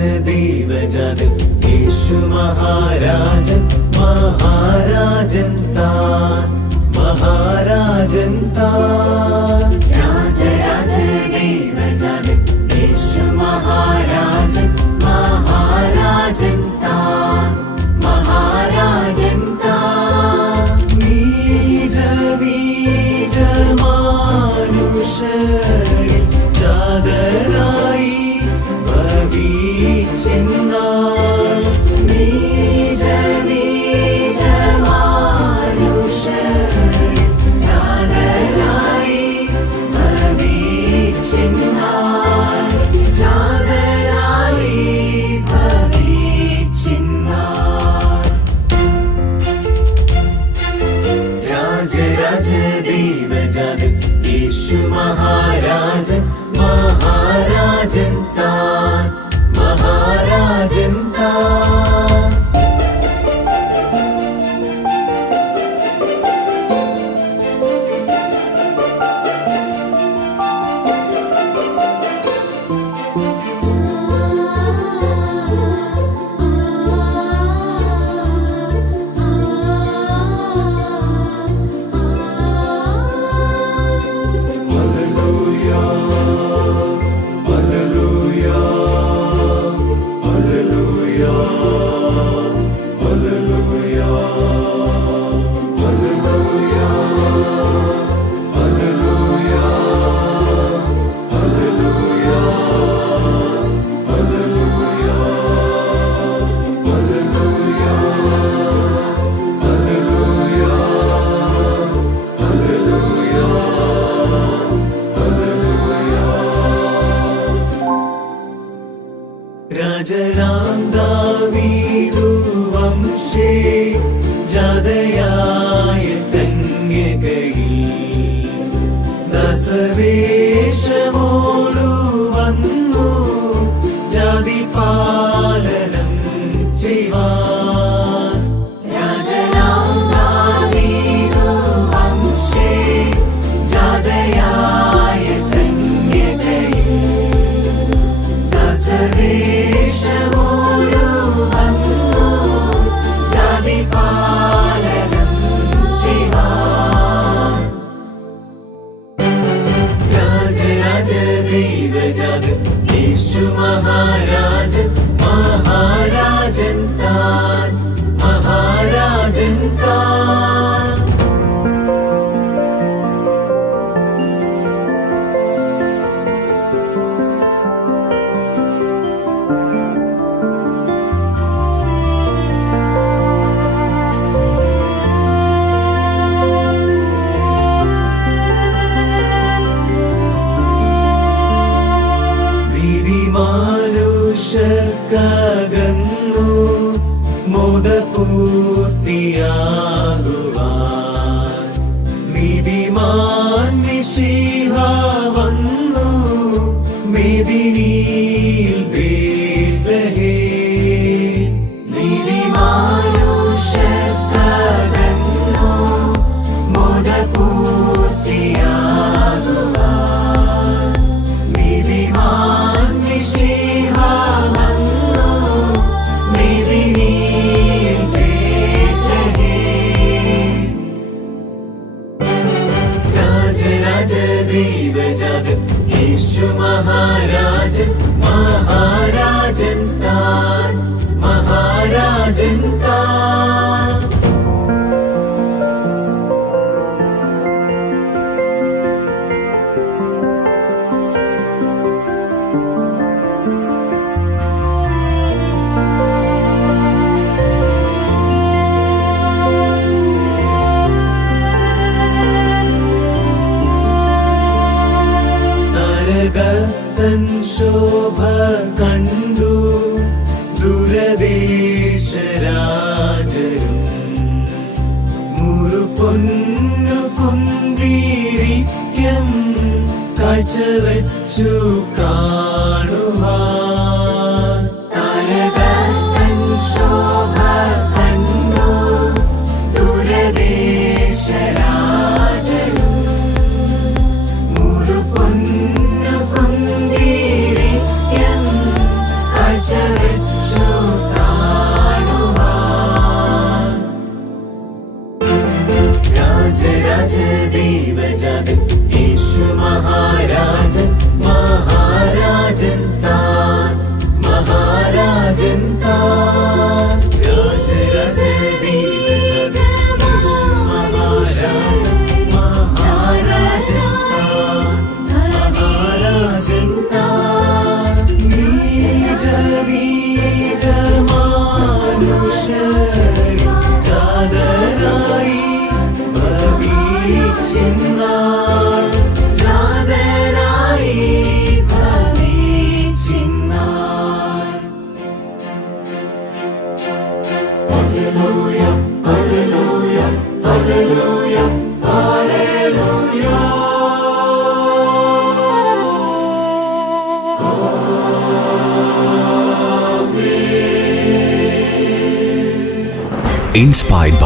രാജരാജദേവജാതൻ യേശു മഹാരാജൻ മഹാരാജൻ താൻ മഹാരാജൻ താൻ രാജരാജദേവജാതൻ യേശു മഹാരാജൻ മഹാരാജൻ താൻ മഹാരാജൻ താൻ നീജ നീജ മാനുഷരിൽ ജാതനായി ഭവിച്ചിന്നാൾ നീജ നീജ മാനുഷരിൽ ജാതനായി ഭവിച്ചിന്നാൾ ജാതനായി ഭവിച്ചിന്നാൾ രാജരാജദേവജാതൻ യേശു മഹാരാജൻ മഹാരാജൻ താൻ മഹാരാജൻ താൻ രാജനാം ദാവീദു വംശേ ജാതയായ കന്യകയിൽ ദാസവേഷമോടു വന്നു ജാതി പാലനം ചെയ്യുവാൻ രാജനാം ദാവീദു വംശേ ജാതയായ കന്യകയിൽ ദാസവേഷമോടു വന്നു ജാതി പാലനം ചെയ്യുവാൻ രാജരാജദേവജാതൻ യേശു മഹാരാജൻ മഹാരാജൻ താൻ മഹാരാജൻ താൻ ഭീതിമാനുഷർക്കകന്നു മോദപൂർത്തിയാകുവാൻ നീതിമാൻ മിശിഹ വന്നു മേദിനിയിൽ ബേത്ലഹേം നീതിമാനുഷർക്കകന്നു മോദപൂർത്തിയാകുവാൻ നീതിമാൻ മിശിഹ വന്നു മേദിനിയിൽ ബേത്ലഹേം രാജരാജദേവജാതൻ യേശു മഹാരാജൻ മഹാരാജൻ താൻ മഹാരാജൻ താൻ തരകത്തൻ ശോഭ കണ്ടു ദൂരദേശരാജരും മുറുപൊന്നു കുന്തിരിക്കം കാഴ്ച വച്ചു കാണുവാൻ താരകത്തൻ ശോഭ കണ്ടു ദൂരദേശരാജരും മുറുപൊന്നു കുന്തിരിക്കം inspired by